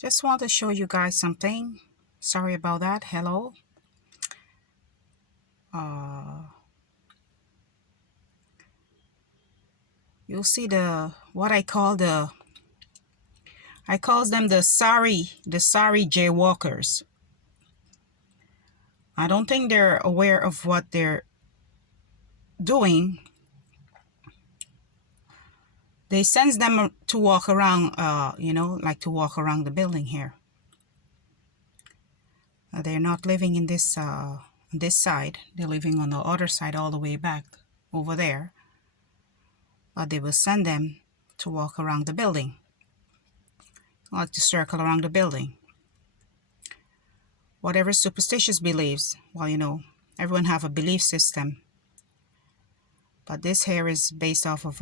Just want to show you guys something. Sorry about that. Hello. You'll see what I call them the sorry jaywalkers. I don't think they're aware of what they're doing. They sends them to walk around, like to walk around the building here. They're not living in this side. They're living on the other side, all the way back over there. But they will send them to walk around the building, like to circle around the building. Whatever superstitious beliefs, well, everyone have a belief system. But this here is based off of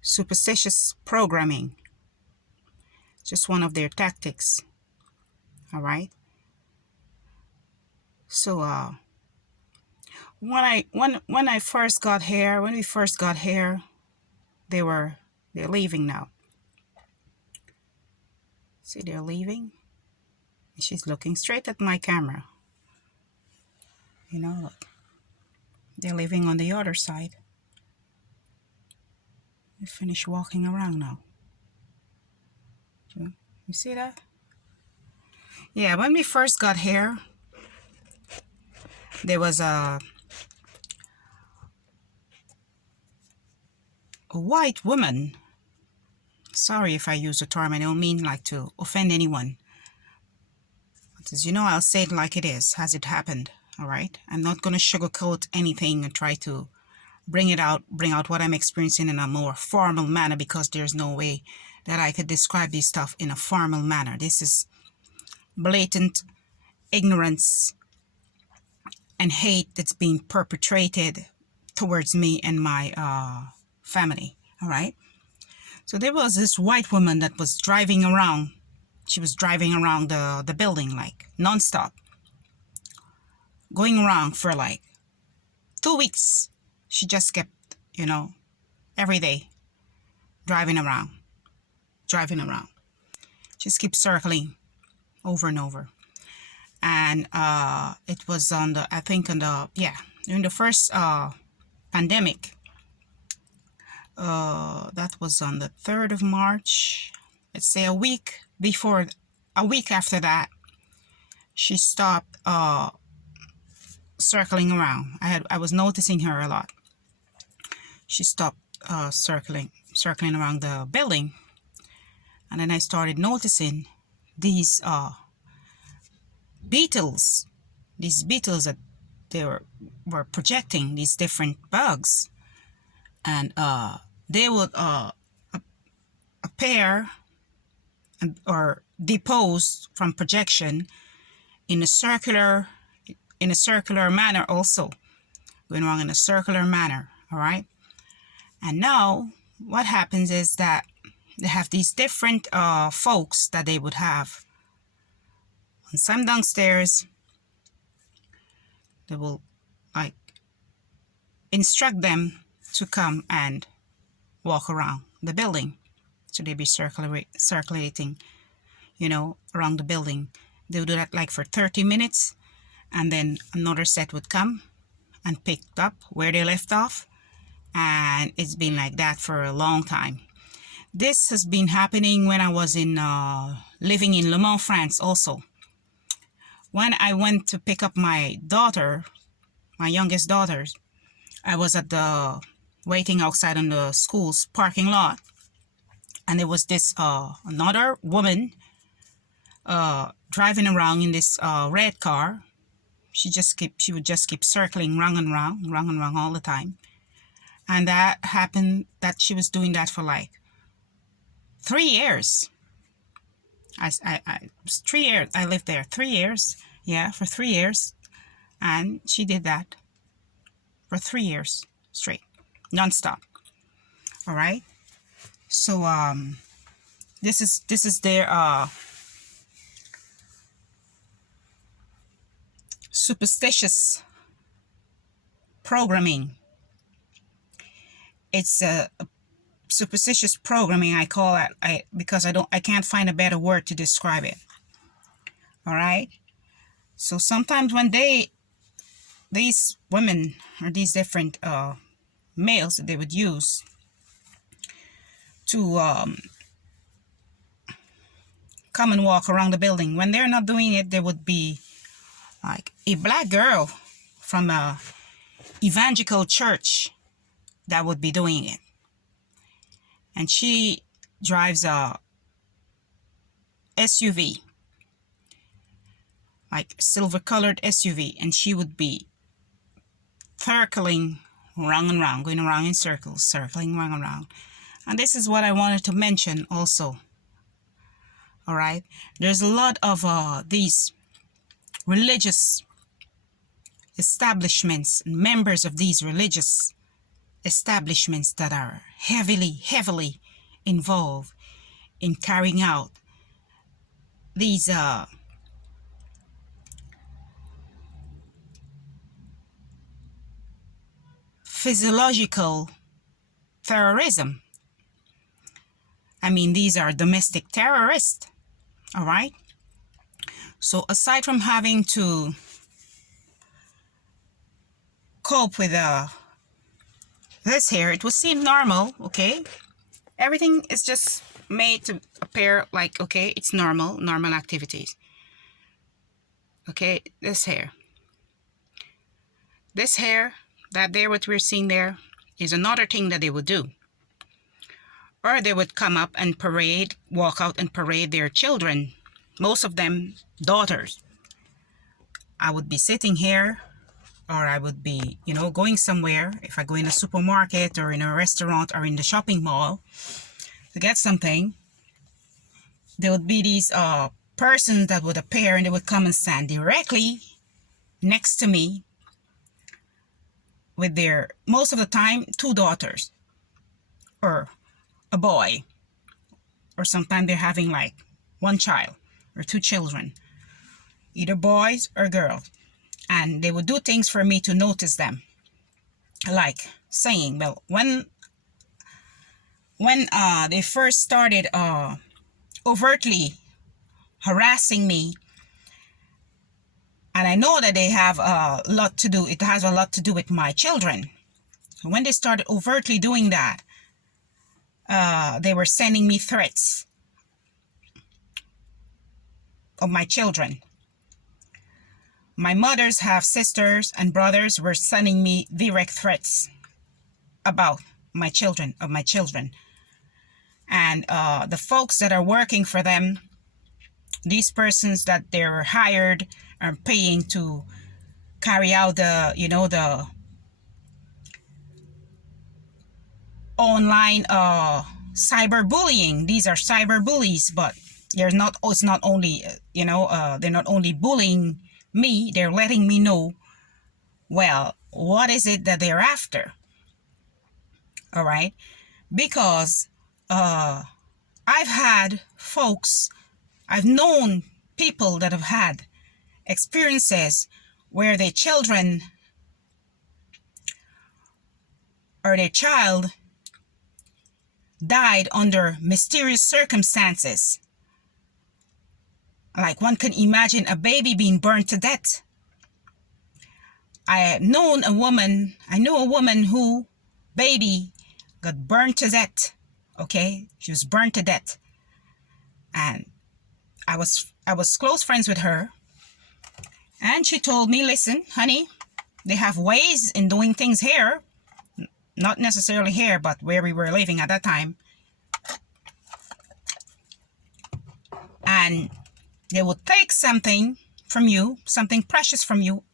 superstitious programming. Just one of their tactics. All right. So when we first got here, they're leaving now. See, they're leaving. She's looking straight at my camera. Look. They're leaving on the other side. They finished walking around now. You see that? Yeah, when we first got here, there was a white woman. Sorry if I use the term. I don't mean like to offend anyone. But as you know, I'll say it like it is, as it happened. All right? I'm not going to sugarcoat anything and try to bring out what I'm experiencing in a more formal manner, because there's no way that I could describe this stuff in a formal manner. This is blatant ignorance and hate that's being perpetrated towards me and my family. All right. So there was this white woman that was driving around. She was driving around the building like nonstop, going around for like 2 weeks. She just kept, every day driving around. Just keep circling over and over. And it was during the first pandemic. That was on the 3rd of March. Let's say a week after that, she stopped circling around. I was noticing her a lot. She stopped circling around the building, and then I started noticing these beetles that they were projecting these different bugs, and they would appear or depose from projection in a circular manner, also going wrong in a circular manner. All right. And now what happens is that they have these different folks that they would have. And some downstairs, they will like instruct them to come and walk around the building. So they be circulating, around the building. They would do that like for 30 minutes. And then another set would come and pick up where they left off. And it's been like that for a long time. This has been happening when I was living in Le Mans, France also. When I went to pick up my daughter, my youngest daughter, I was waiting outside on the school's parking lot. And there was this another woman driving around in this red car. She would just keep circling round and round all the time. And that happened, that she was doing that for like 3 years. It was 3 years. I lived there 3 years. Yeah, for 3 years. And she did that for 3 years straight, nonstop. All right. So this is their superstitious programming. It's superstitious programming, I call it, because I can't find a better word to describe it. All right. So sometimes when these women or these different males that they would use to come and walk around the building, when they're not doing it, there would be like a black girl from a evangelical church that would be doing it, and she drives a SUV, like silver colored SUV, and she would be circling round and round, going around in circles, circling round and round. And this is what I wanted to mention also. All right, there's a lot of these religious establishments, members of these religious establishments that are heavily involved in carrying out these physiological terrorism. I mean, these are domestic terrorists. All right. So aside from having to cope with this here, it would seem normal. Okay, everything is just made to appear like, okay, it's normal activities. Okay, this hair, that there, what we're seeing there, is another thing that they would do. Or they would come up and walk out and parade their children, most of them daughters. I would be sitting here, or I would be, going somewhere. If I go in a supermarket or in a restaurant or in the shopping mall to get something, there would be these persons that would appear, and they would come and stand directly next to me with their, most of the time, 2 daughters or a boy, or sometimes they're having like 1 child or 2 children, either boys or girls. And they would do things for me to notice them, like saying, well, when they first started overtly harassing me, and I know that they have a lot to do, it has a lot to do with my children. So when they started overtly doing that, they were sending me threats of my children. My mothers have sisters and brothers were sending me direct threats about my children, And the folks that are working for them, these persons that they're hired are paying to carry out the, the online cyberbullying. These are cyberbullies, but it's not only, they're not only bullying me, they're letting me know, well, what is it that they're after? All right, because I've known people that have had experiences where their children or their child died under mysterious circumstances. Like, one can imagine a baby being burned to death. I knew a woman who baby got burned to death. Okay, she was burned to death, and I was close friends with her, and she told me, listen, honey, they have ways in doing things here, not necessarily here, but where we were living at that time, and they would take something from you, something precious from you,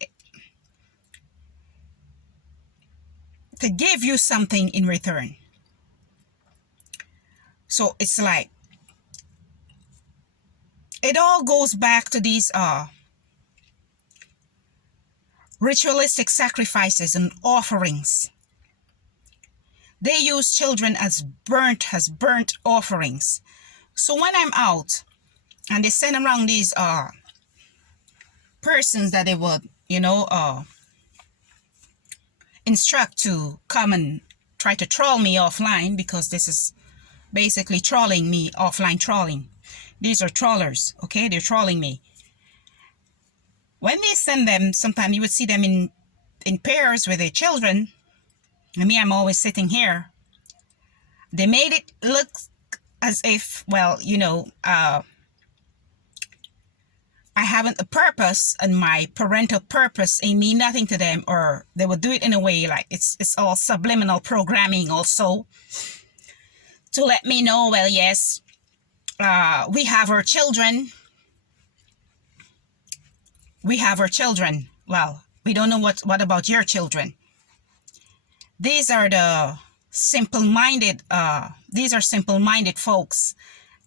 to give you something in return. So it's like, it all goes back to these ritualistic sacrifices and offerings. They use children as burnt offerings. So when I'm out and they send around these persons that they would, instruct to come and try to troll me offline, because this is basically trolling me, offline trolling. These are trollers, okay? They're trolling me. When they send them, sometimes you would see them in pairs with their children. And me, I'm always sitting here. They made it look as if, well, you know, I haven't a purpose, and my parental purpose ain't mean nothing to them, or they would do it in a way like it's all subliminal programming also, to let me know, well, yes, we have our children. We have our children. Well, we don't know what about your children. These are the simple-minded, these are simple-minded folks,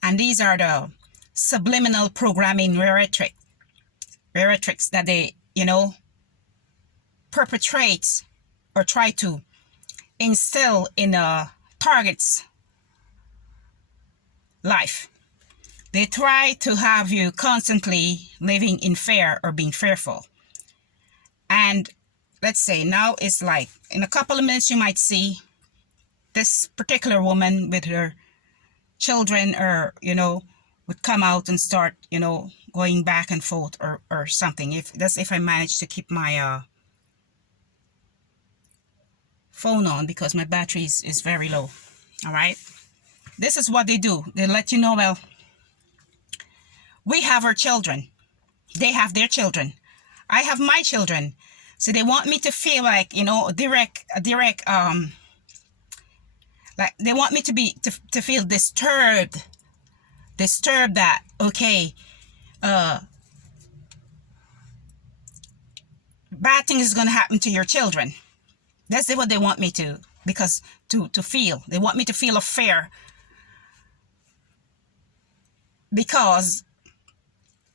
and these are the subliminal programming rhetorics that they, you know, perpetrate or try to instill in a target's life. They try to have you constantly living in fear or being fearful. And let's say now it's like in a couple of minutes you might see this particular woman with her children, or, you know, would come out and start, you know, going back and forth or something. If I manage to keep my phone on, because my battery is very low. All right. This is what they do. They let you know, well, we have our children. They have their children. I have my children. So they want me to feel like, you know, like they want me to feel disturbed that, okay, bad things is going to happen to your children. That's what they want me to, because to feel. They want me to feel a fear. Because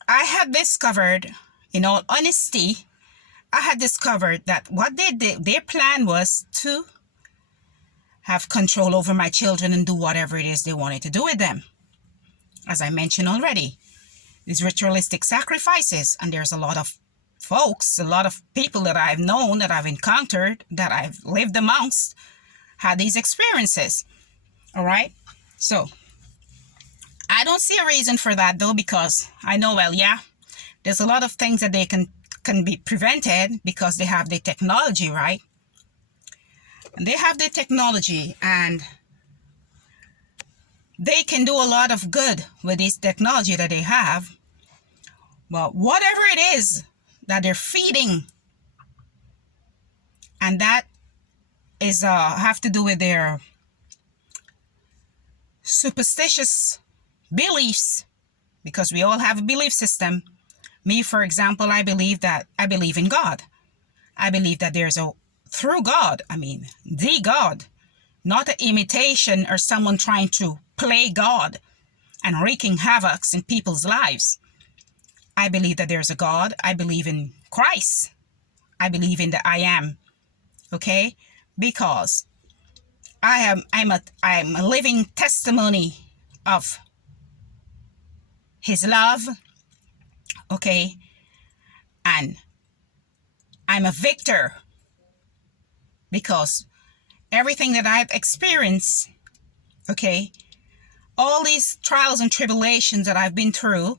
I had discovered, in all honesty, I had discovered that what they did, their plan was to have control over my children and do whatever it is they wanted to do with them. As I mentioned already, these ritualistic sacrifices, and there's a lot of folks, a lot of people that I've known, that I've encountered, that I've lived amongst, had these experiences. All right? So, I don't see a reason for that though, because I know, well, yeah, there's a lot of things that they can be prevented because they have the technology, right? And they have the technology, and they can do a lot of good with this technology that they have. But whatever it is that they're feeding, and that is have to do with their superstitious beliefs, because we all have a belief system. Me, for example, I believe in God. I believe that there's through God, I mean, the God, not an imitation or someone trying to play God and wreaking havoc in people's lives. I believe that there's a God. I believe in Christ. I believe in the I am. Okay? Because I'm a living testimony of his love. Okay? And I'm a victor, because everything that I've experienced, okay, all these trials and tribulations that I've been through,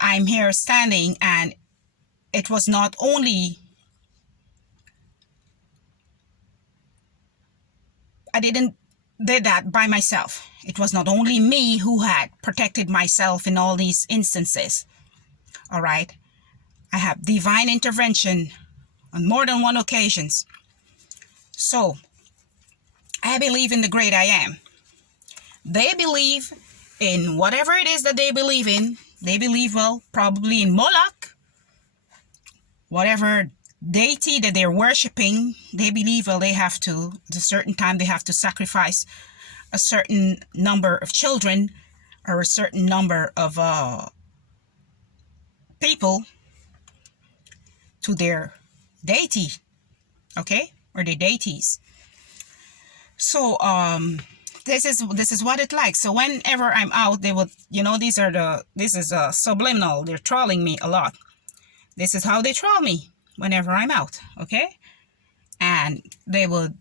I'm here standing, and it was not only, I didn't did that by myself. It was not only me who had protected myself in all these instances. All right. I have divine intervention on more than one occasions. So, I believe in the great I am. They believe in whatever it is that they believe in. They believe, well, probably in Moloch. Whatever deity that they're worshiping, they believe, well, they have to, at a certain time, they have to sacrifice a certain number of children or a certain number of people to their deity, okay, or their deities. So this is what it's like. So whenever I'm out, they would, you know, this is subliminal. They're trolling me a lot. This is how they troll me whenever I'm out, okay? And they would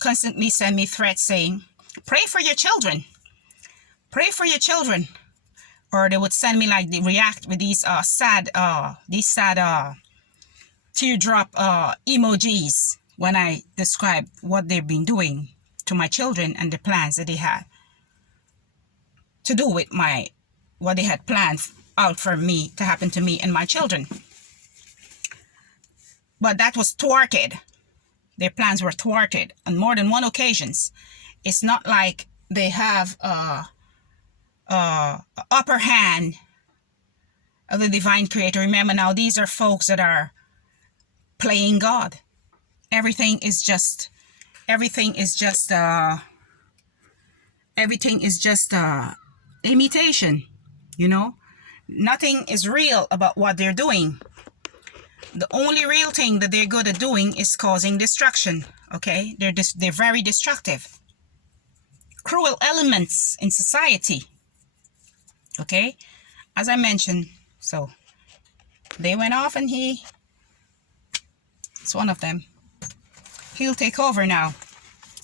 constantly send me threats saying, pray for your children. Pray for your children. Or they would send me like, they react with these sad teardrop emojis when I describe what they've been doing to my children and the plans that they had to do with what they had planned out for me to happen to me and my children. But that was thwarted. Their plans were thwarted on more than one occasions. It's not like they have upper hand of the divine creator. Remember now, these are folks that are playing God. Everything is just imitation, you know. Nothing is real about what they're doing. The only real thing that they're good at doing is causing destruction. Okay, they're very destructive, cruel elements in society. Okay, as I mentioned, so they went off, and it's one of them. He'll take over now.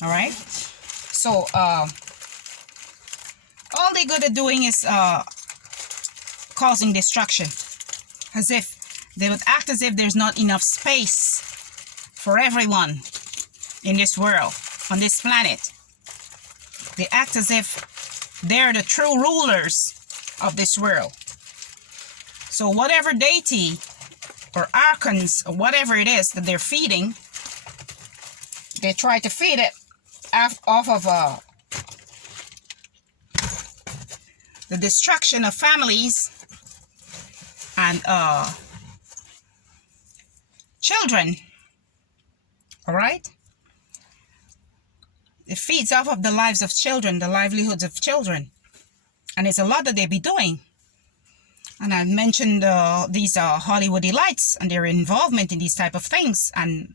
All right. So all they're good at doing is causing destruction, as if they would act as if there's not enough space for everyone in this world, on this planet. They act as if they're the true rulers of this world. So whatever deity or archons or whatever it is that they're feeding, they try to feed it off of the destruction of families and children. All right? It feeds off of the lives of children, the livelihoods of children. And it's a lot that they be doing. And I mentioned these Hollywood elites and their involvement in these type of things. And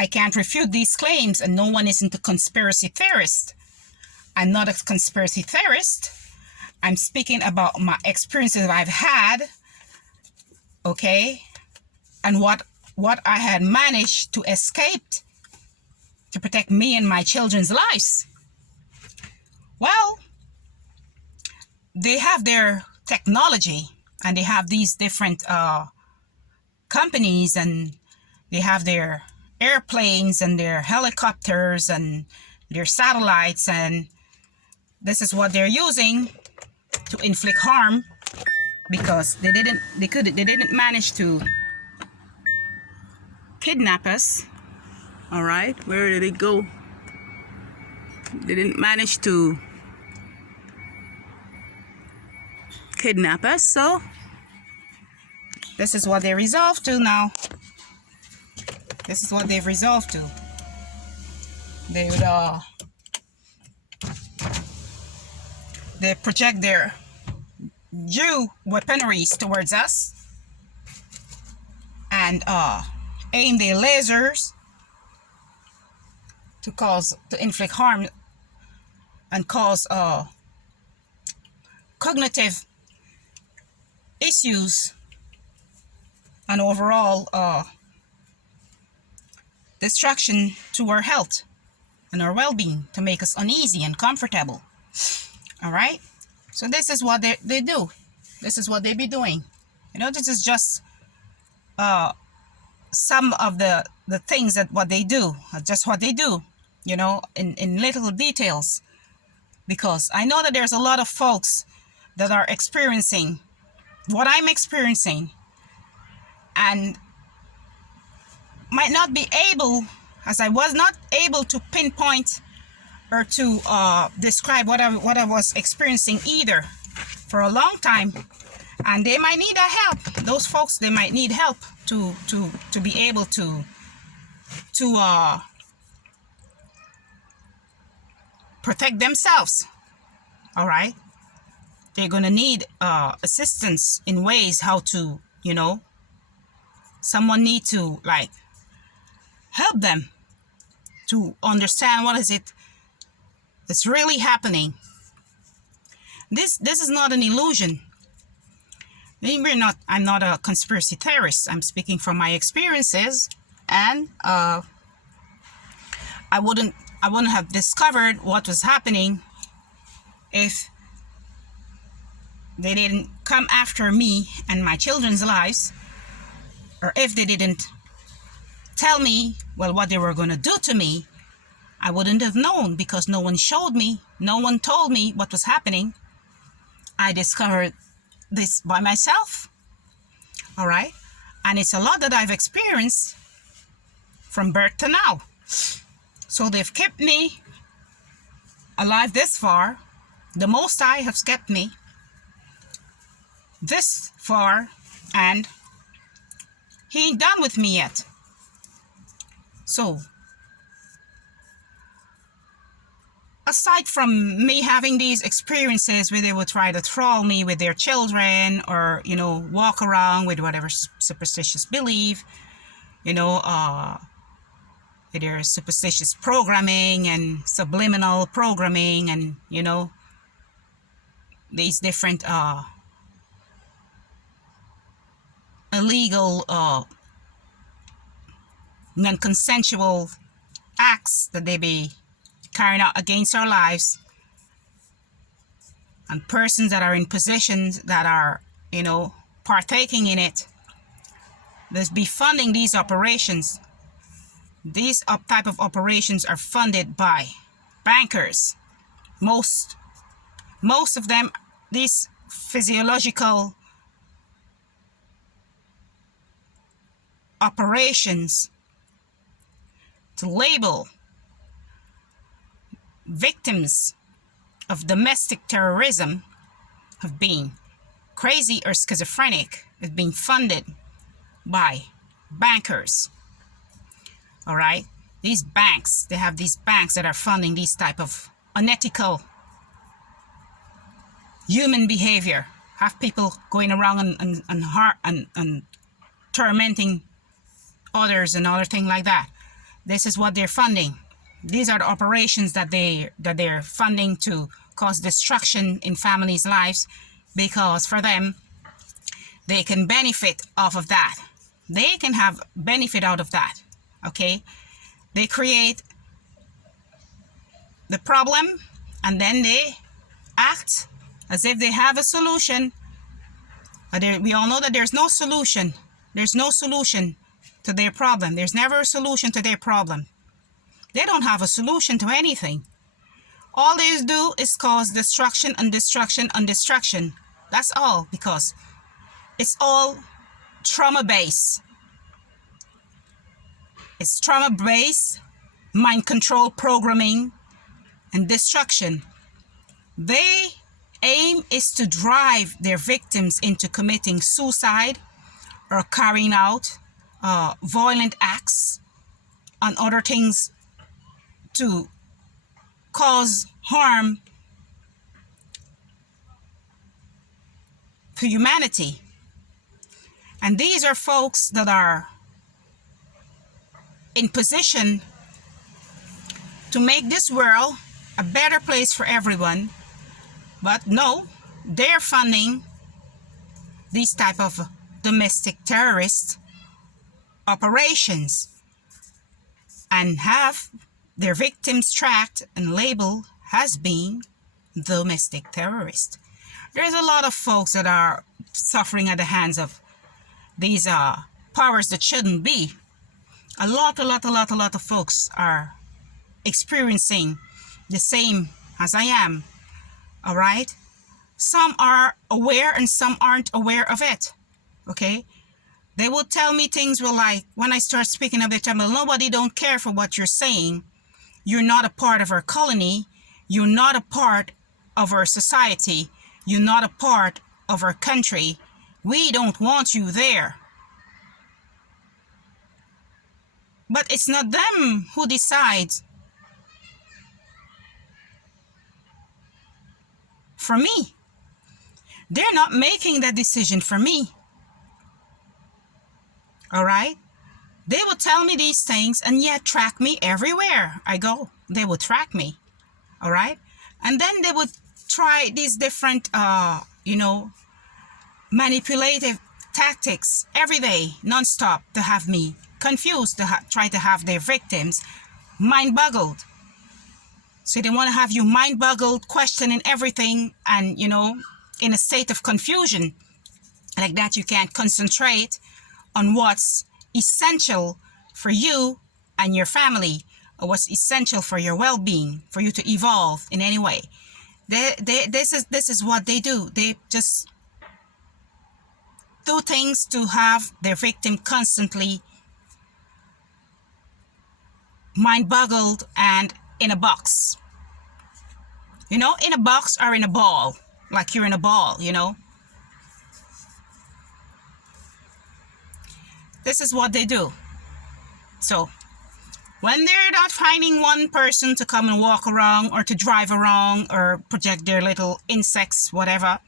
I can't refute these claims, and no one isn't a conspiracy theorist. I'm not a conspiracy theorist. I'm speaking about my experiences that I've had, okay, and what I had managed to escape to protect me and my children's lives. Well, they have their technology, and they have these different companies, and they have their airplanes and their helicopters and their satellites, and this is what they're using to inflict harm, because they didn't manage to kidnap us. All right, where did it go? They didn't manage to kidnap us, so this is what they resolved to now. This is what they've resolved to. They would they project their Jew weaponries towards us and aim their lasers to inflict harm and cause cognitive issues and overall destruction to our health and our well-being, to make us uneasy and comfortable. All right, so this is what they do. This is what they be doing. You know, this is just some of the things that what they do, just what they do, you know, in little details, because I know that there's a lot of folks that are experiencing what I'm experiencing and might not be able, as I was not able to pinpoint or to describe what I was experiencing either for a long time, and they might need that help. Those folks, they might need help to be able to protect themselves. All right, they're gonna need assistance in ways how to, you know, someone need to like help them to understand what is it that's really happening. This is not an illusion. I'm not a conspiracy theorist. I'm speaking from my experiences, and I wouldn't I wouldn't have discovered what was happening if they didn't come after me and my children's lives, or if they didn't tell me, well, what they were going to do to me. I wouldn't have known, because no one showed me, no one told me what was happening. I discovered this by myself. All right. And it's a lot that I've experienced from birth to now. So they've kept me alive this far. The Most High has kept me this far, and he ain't done with me yet. So aside from me having these experiences where they will try to troll me with their children, or, you know, walk around with whatever superstitious belief, you know, with their superstitious programming and subliminal programming, and, you know, these different illegal non-consensual acts that they be carrying out against our lives, and persons that are in positions that are, you know, partaking in it. There's be funding these operations. These type of operations are funded by bankers. Most of them, these physiological operations to label victims of domestic terrorism have been crazy or schizophrenic, have been funded by bankers. All right, these banks, they have these banks that are funding these type of unethical human behavior, have people going around and tormenting others and other things like that. This is what they're funding. These are the operations that they're funding to cause destruction in families' lives, because for them, they can benefit off of that. They can have benefit out of that. Okay, they create the problem, and then they act as if they have a solution. But we all know that there's no solution. There's no solution to their problem. There's never a solution to their problem. They don't have a solution to anything. All they do is cause destruction and destruction and destruction. That's all, because it's all trauma-based. It's trauma-based, mind control programming, and destruction. Their aim is to drive their victims into committing suicide or carrying out violent acts and other things to cause harm to humanity. And these are folks that are in position to make this world a better place for everyone. But no, they're funding these type of domestic terrorist operations and have their victims tracked and labeled as being domestic terrorist. There's a lot of folks that are suffering at the hands of these powers that shouldn't be. A lot of folks are experiencing the same as I am. All right? Some are aware and some aren't aware of it. Okay? They will tell me things were like, when I start speaking of it, well, nobody don't care for what you're saying. You're not a part of our colony. You're not a part of our society. You're not a part of our country. We don't want you there. But it's not them who decides for me. They're not making that decision for me. All right? They will tell me these things and yet track me everywhere I go. They will track me. All right? And then they would try these different, manipulative tactics every day, nonstop, to have me confused, to try to have their victims mind boggled. So they want to have you mind boggled, questioning everything, and, you know, in a state of confusion. Like that, you can't concentrate on what's essential for you and your family, or what's essential for your well-being, for you to evolve in any way. This is what they do. They just do things to have their victim constantly mind boggled and in a box. You know, in a box or in a ball, like you're in a ball, you know. This is what they do. So when they're not finding one person to come and walk around or to drive around or project their little insects, whatever,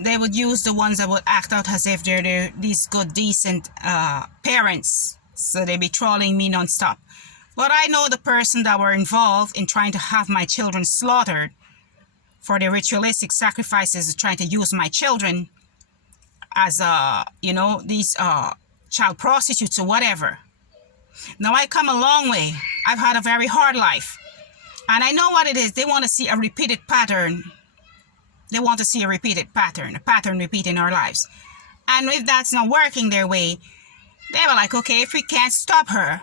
they would use the ones that would act out as if they're these good, decent parents. So they'd be trolling me nonstop. But I know the person that were involved in trying to have my children slaughtered for their ritualistic sacrifices, trying to use my children as, you know, these child prostitutes or whatever. Now, I come a long way. I've had a very hard life. And I know what it is. They want to see a repeated pattern. They want to see a repeated pattern, a pattern repeating our lives. And if that's not working their way, they were like, okay, if we can't stop her,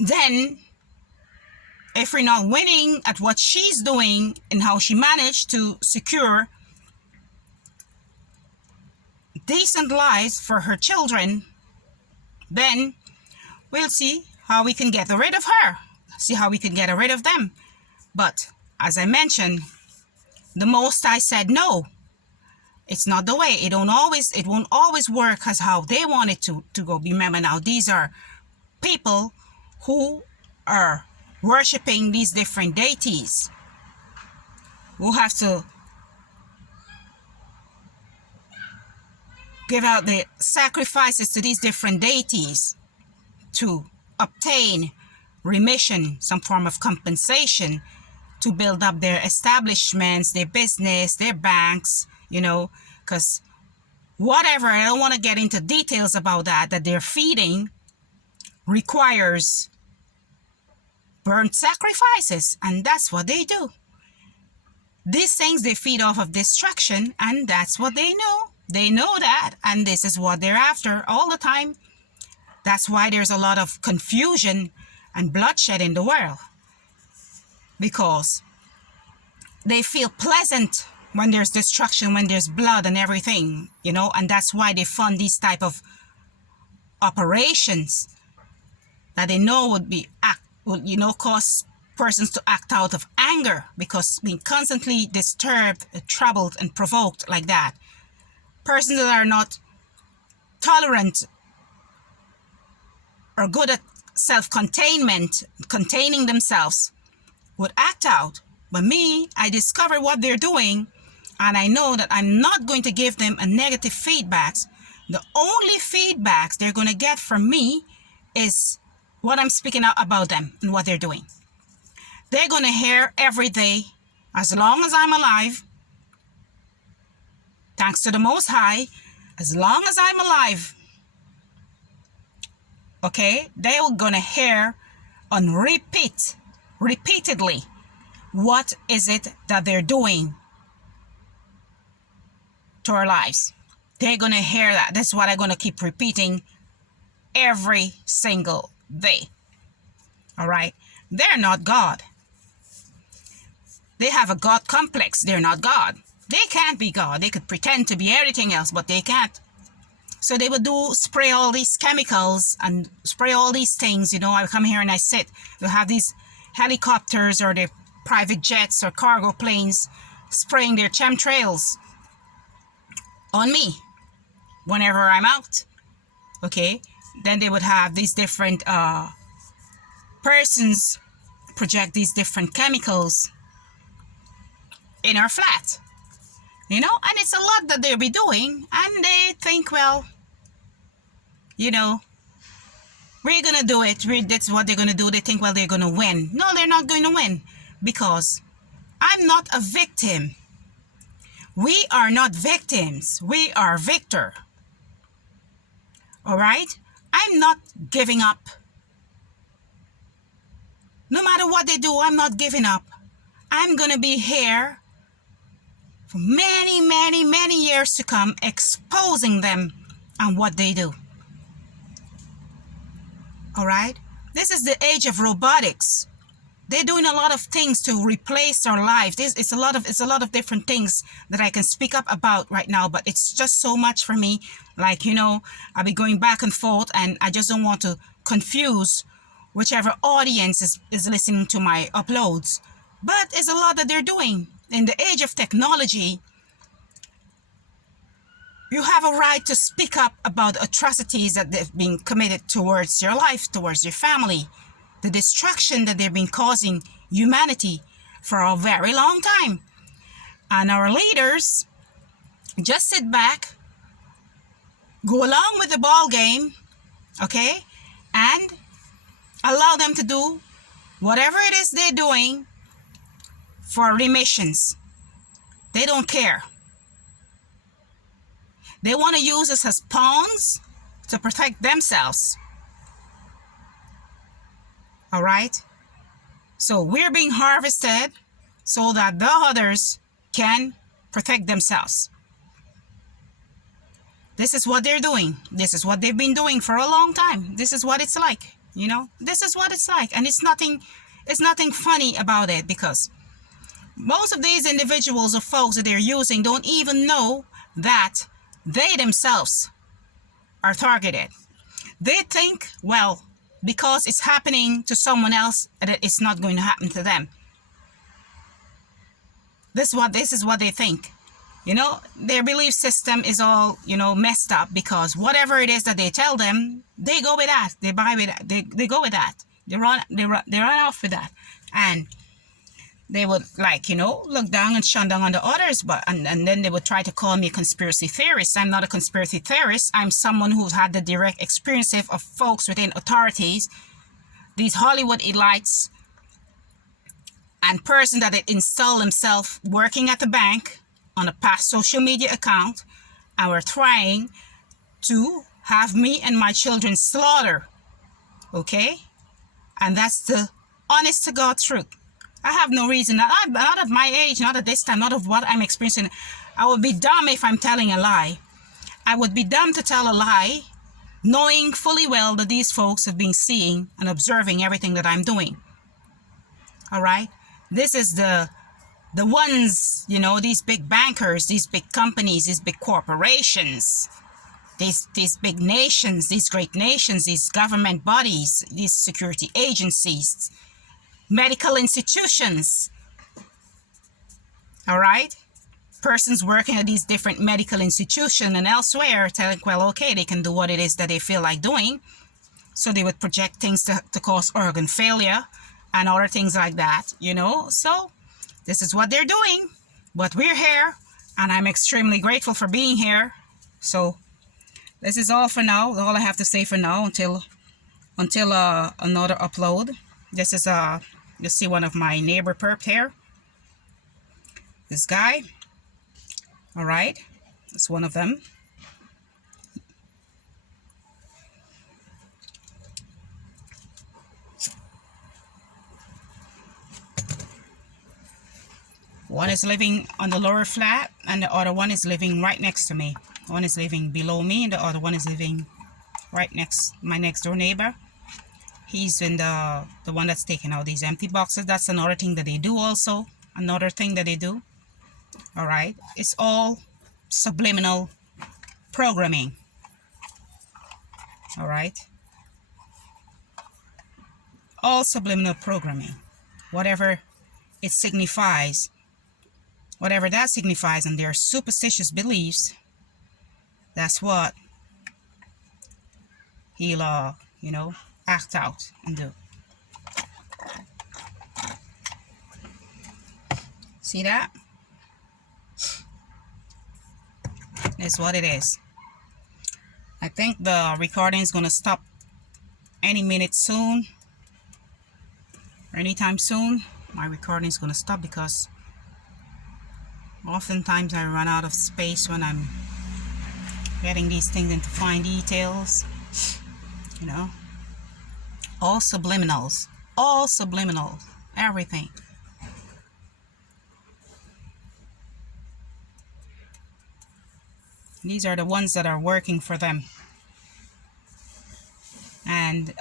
then if we're not winning at what she's doing and how she managed to secure decent lives for her children, then we'll see how we can get rid of her, see how we can get rid of them. But as I mentioned, the Most High said no. It's not the way. It won't always work as how they want it to go. Remember now, these are people who are worshiping these different deities, who have to give out the sacrifices to these different deities to obtain remission, some form of compensation, to build up their establishments, their business, their banks, you know, because whatever, I don't want to get into details about that they're feeding requires burnt sacrifices, and that's what they do. These things, they feed off of destruction, and that's what they know. They know that, and this is what they're after all the time. That's why there's a lot of confusion and bloodshed in the world, because they feel pleasant when there's destruction, when there's blood and everything, you know, and that's why they fund these type of operations that they know would you know, cause persons to act out of anger, because being constantly disturbed, troubled, and provoked like that, persons that are not tolerant or good at self-containment, containing themselves, would act out. But me, I discover what they're doing, and I know that I'm not going to give them a negative feedbacks. The only feedbacks they're going to get from me is what I'm speaking out about them and what they're doing. They're going to hear every day, as long as I'm alive, thanks to the Most High, as long as I'm alive, okay, they're going to hear on repeatedly, what is it that they're doing to our lives. They're going to hear that. That's what I'm going to keep repeating every single day. All right? They're not God. They have a God complex. They're not God. They can't be God. They could pretend to be everything else, but they can't. So they would spray all these chemicals and spray all these things. You know, I come here and I sit. They'll have these helicopters or their private jets or cargo planes spraying their chemtrails on me whenever I'm out. Okay? Then they would have these different persons project these different chemicals in our flat. You know, and it's a lot that they'll be doing, and they think, well, you know, we're going to do it. That's what they're going to do. They think, well, they're going to win. No, they're not going to win, because I'm not a victim. We are not victims. We are victor. All right? I'm not giving up No matter what they do, I'm not giving up. I'm going to be here for many, many, many years to come, exposing them and what they do. All right? This is the age of robotics. They're doing a lot of things to replace our lives. It's a lot of different things that I can speak up about right now, but it's just so much for me. Like, you know, I'll be going back and forth, and I just don't want to confuse whichever audience is listening to my uploads. But it's a lot that they're doing. In the age of technology, you have a right to speak up about atrocities that they've been committed towards your life, towards your family, the destruction that they've been causing humanity for a very long time. And our leaders just sit back, go along with the ball game, okay, and allow them to do whatever it is they're doing for remissions. They don't care. They want to use us as pawns to protect themselves. All right? So we're being harvested so that the others can protect themselves. This is what they're doing. This is what they've been doing for a long time. This is what it's like, you know? This is what it's like. And it's nothing funny about it, because most of these individuals or folks that they're using don't even know that they themselves are targeted. They think, well, because it's happening to someone else, that it's not going to happen to them. This is what they think. You know, their belief system is all, you know, messed up, because whatever it is that they tell them, they go with that. They buy with that. They go with that. They run off with that. And they would, like, you know, look down and shun down on the others, but and then they would try to call me a conspiracy theorist. I'm not a conspiracy theorist. I'm someone who's had the direct experience of folks within authorities, these Hollywood elites, and person that install themselves working at the bank on a past social media account, and were trying to have me and my children slaughtered. Okay? And that's the honest to God truth. I have no reason, not at my age, not at this time, not of what I'm experiencing. I would be dumb if I'm telling a lie. I would be dumb to tell a lie, knowing fully well that these folks have been seeing and observing everything that I'm doing. All right? This is the ones, you know, these big bankers, these big companies, these big corporations, these big nations, these great nations, these government bodies, these security agencies, medical institutions. All right? Persons working at these different medical institutions and elsewhere telling, well, okay, they can do what it is that they feel like doing. So they would project things to cause organ failure and other things like that, you know. So this is what they're doing. But we're here, and I'm extremely grateful for being here. So this is all for now. All I have to say for now until another upload. This is you see one of my neighbor perp here. This guy. All right, it's one of them. One is living on the lower flat, and the other one is living right next to me. One is living below me, and the other one is living right next, my next door neighbor. He's in the one that's taking out these empty boxes. That's another thing that they do also. Another thing that they do. All right. It's all subliminal programming. All right. All subliminal programming. Whatever it signifies. Whatever that signifies, and their superstitious beliefs, that's what he'll, you know, act out and do. See that? That's what it is. I think the recording is going to stop any minute soon. Or anytime soon. My recording is going to stop because oftentimes I run out of space when I'm getting these things into fine details. You know? All subliminals, all subliminal, everything. These are the ones that are working for them. And